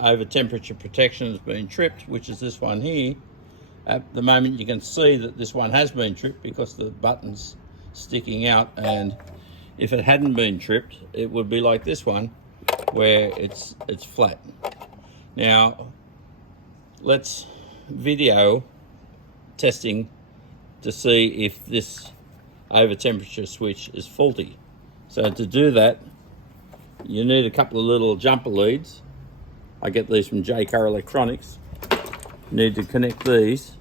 over temperature protection has been tripped, which is this one here. At the moment you can see that this one has been tripped because the button's sticking out, and if it hadn't been tripped it would be like this one where it's flat. Now let's video testing to see if this over temperature switch is faulty. So to do that you need a couple of little jumper leads. I get these from J Car Electronics. You need to connect these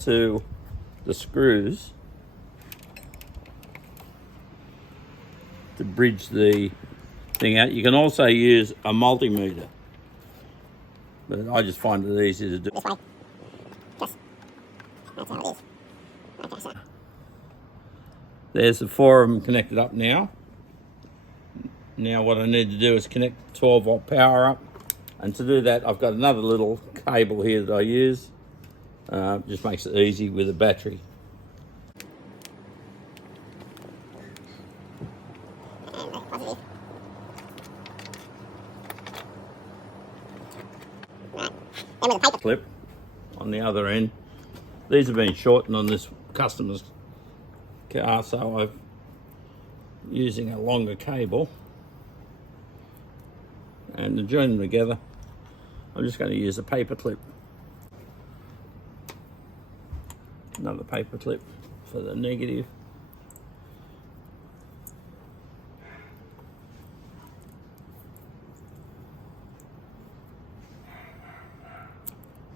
to the screws to bridge the thing out. You can also use a multimeter, but I just find it easy to do this way. Yes. That's how it is. Okay, so. There's the 4 of them connected up now. Now what I need to do is connect the 12-volt power up, and to do that I've got another little cable here that I use. Just makes it easy with a battery. Clip on the other end. These have been shortened on this customer's car, so I'm using a longer cable. And to join them together, I'm just going to use a paper clip. Another paper clip for the negative.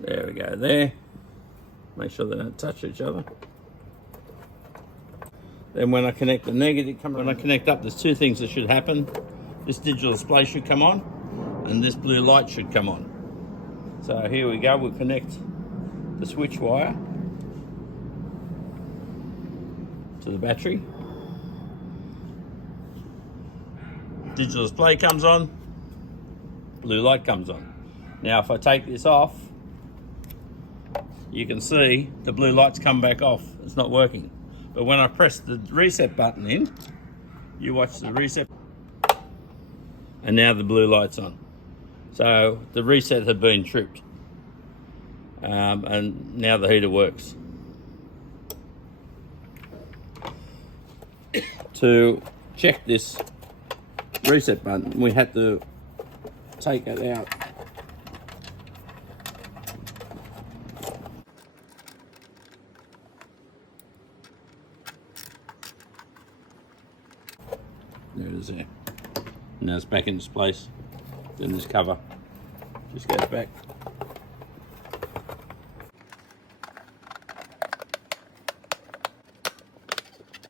There we go there. Make sure they don't touch each other. Then when I connect the negative, when I connect up, there's 2 things that should happen. This digital display should come on, and this blue light should come on. So here we go, we'll connect the switch wire to the battery. Digital display comes on, blue light comes on. Now if I take this off, you can see the blue lights come back off. It's not working. But when I press the reset button in, you watch the reset, and now the blue light's on. So the reset had been tripped, and now the heater works. To check this reset button, we had to take it out. There it is there. Now it's back in its place. Then this cover just goes back.